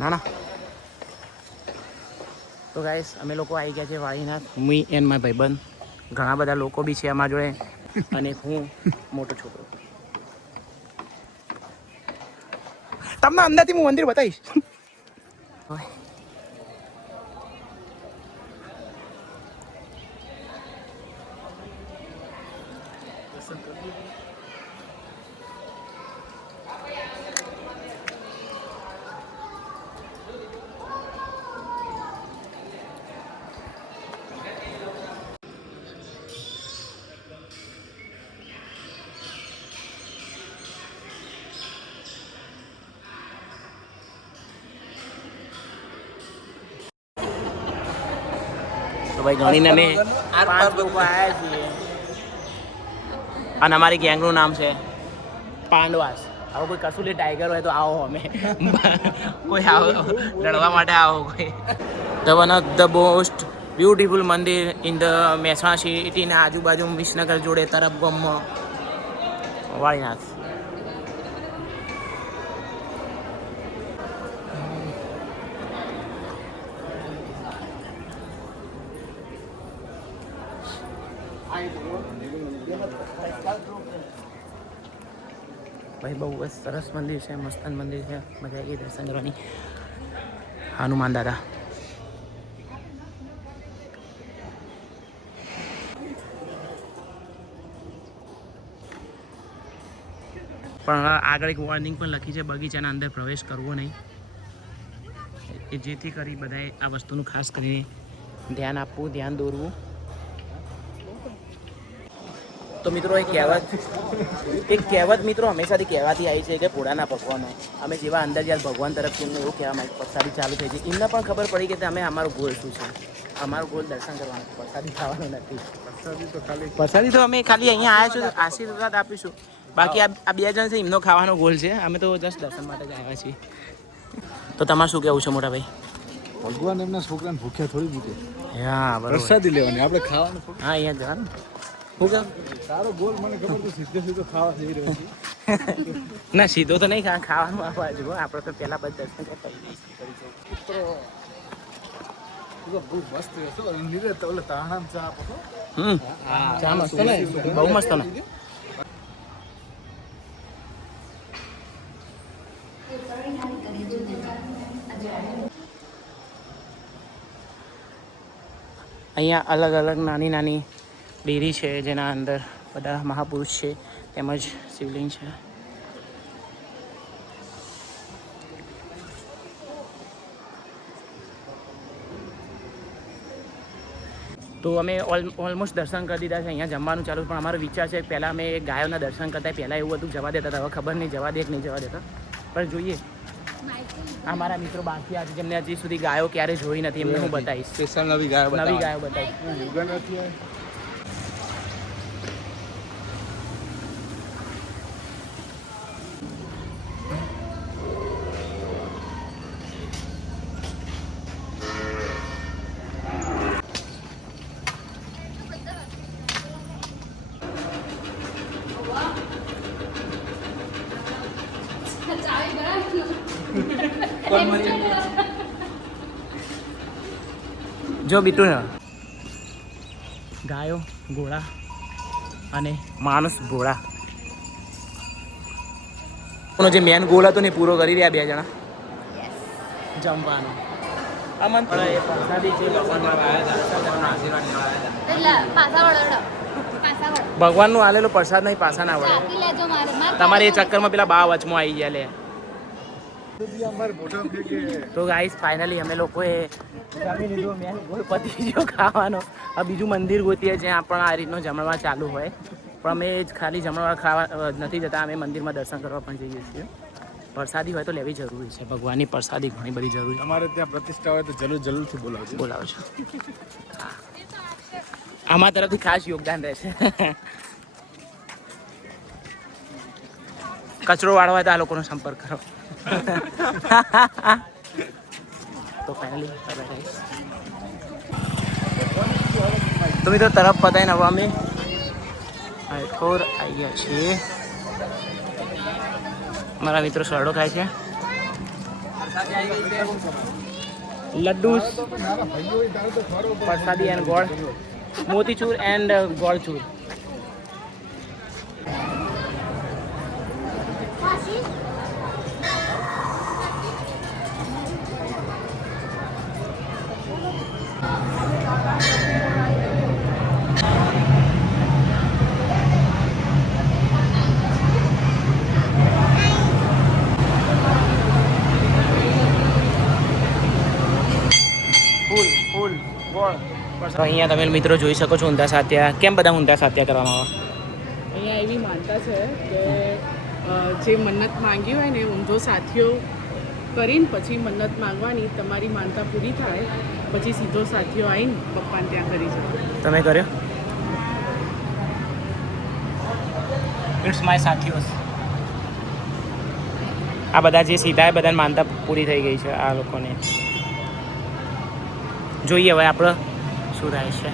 ના ના તો ગાઈસ અમે લોકો આવી ગયા છે વાળીનાથ, મી એન્ડ માય ભાઈબંધ. ઘણા બધા લોકો બી છે અમારા જોડે અને હું મોટો છોકરો. તમને અંદરથી હું મંદિર બતાવીશ. તો ભાઈ ગણીને અમે 5 લોકો આવ્યા છીએ અને અમારી ગેંગનું નામ છે પાંડવાસ. આવો કોઈ કસુલી ટાઈગર હોય તો આવો, અમે કોઈ આવો લડવા માટે આવો કોઈ. The one of the most beautiful મંદિર ઇન ધ મહેસાણા સિટીના આજુબાજુ વિસનગર જોડે તરફ ગામમાં વાળીનાથ. ભાઈ બહુ સરસ મંદિર છે, મસ્તન મંદિર છે, મજા આવી દર્શન કરવાની. હનુમાન દાદા પણ આગળ એક વોર્નિંગ પણ લખી છે, બગીચાના અંદર પ્રવેશ કરવો નહીં, એ જેથી કરી બધાએ આ વસ્તુનું ખાસ કરીને ધ્યાન આપવું, ધ્યાન દોરવું. તો મિત્રો એક કહેવત મિત્રો હંમેશાથી કહેવાતી આવી છે કે પોળાના ભગવાન હોય. અમે જેવા અંદર જ્યારે ભગવાન તરફથી એમને એવું કહેવામાં પ્રસાદી ચાલુ થઈ છે, એમને પણ ખબર પડી કે અમે અમારો ગોલ શું છે. અમારો ગોલ દર્શન કરવાનો, પ્રસાદી ખાવાનું નથી. પ્રસાદી તો અમે ખાલી અહીંયા આવ્યા છું, આશીર્વાદ આપીશું. બાકી આ 2 જણ છે એમનો ખાવાનો ગોલ છે, અમે તો જસ્ટ દર્શન માટે જ આવ્યા છીએ. તો તમારે શું કહેવું છે મોટા ભાઈ? ભગવાન એમના છોકરાને ભૂખ્યા થોડી મૂકે. હા બરાબર, પ્રસાદી લેવાની, આપણે ખાવાનું. હા અહીંયા જવાનું. સારો ગોલ મને ખબર તો સીધો ખાવા જઈ રહ્યો છે. ના સીધો તો નહીં, ખાવાનું આવવા જો. આપણે તો પહેલા બધા દર્શન કરતા બહુ મસ્ત હતો. નીરે તો ઓલે તાણામ ચા આપો. ચા મસ્ત ને, બહુ મસ્ત ને. અહીંયા અલગ અલગ નાની નાની ડેરી છે જેના અંદર બધા મહાપુરુષ છે તેમજ શિવલિંગ છે. તો અમે ઓલમોસ્ટ દર્શન કરી દીધા છે. અહીંયા જમવાનું ચાલુ, પણ અમારો વિચાર છે પહેલાં અમે ગાયોના દર્શન કરતા પહેલાં એવું હતું જવા દેતા હતા. હવે ખબર નહીં જવા દે કે નહીં જવા દેતા, પણ જોઈએ. અમારા મિત્રો બાકી આજે જેમને હજી સુધી ગાયો ક્યારે જોઈ નથી એમને હું બતાવીશ. સ્પેશિયલ નવી ગાયો બતાવીશ. જો બીટું ને ગાયો ઘોડા અને માણસ ઘોડા જે મેન ગોલ હતો ને પૂરો કરી રહ્યા 2 જણા જમવાનો. ભગવાનનું આલેલો પ્રસાદ નહીં, પાછા ના વળે. તમારે એ ચક્કરમાં પેલા બા વચમાં આવી ગયા લે. તો ગાઈસ ફાઇનલી અમે લોકોએ જમી લીધું, મેન ગોળ પતી ગયો ખાવાનો. આ બીજું મંદિર ગોતીએ જ્યાં પણ આ રીતનો જમણવાર ચાલુ હોય, પણ અમે ખાલી જમણવાર ખાવા નથી જતા, અમે મંદિરમાં દર્શન કરવા પણ જઈએ છીએ. પ્રસાદી હોય તો લેવી જરૂરી છે, ભગવાનની પ્રસાદી ઘણી બધી જરૂરી. અમારે ત્યાં પ્રતિષ્ઠા હોય તો જરૂરથી બોલાવજો. આમાં તરફથી ખાસ યોગદાન રહેશે. કચરો વાળવા હોય તો આ લોકોનો સંપર્ક કરો. તો ફાઇનલી તો મિત્રો તરફ પતાવીને હવે અમે આવી ગયા છીએ. મારા મિત્રો સરડો ખાય છે. લડ્ડુ, મારા ભાઈઓ હોય તારે તો ખરો પણ પ્રસાદી એન્ડ ગોળ, મોતીચૂર એન્ડ ગોળચૂર. ફૂલ ગોળ. તો અહીંયા તમે મિત્રો જોઈ શકો છો ઊંધા સાત્યા. કેમ બધા ઊંધા સાત્યા કરવામાં આવે? અહીંયા એવી માનતા છે કે જે મન્નત માંગી હોય ને ઊંધો સાથીઓ કરીને પછી મન્નત માંગવાની, તમારી માનતા પૂરી થાય પછી સીધો સાથીઓ આવીને પપ્પાને ત્યાં કરી જાય. તમે કર્યો? ઇટ્સ માય સાથીઓસ. આ બધા જે સીધા એ બધાની માનતા પૂરી થઈ ગઈ છે આ લોકોને. જોઈએ હવે આપણે શું થાય છે.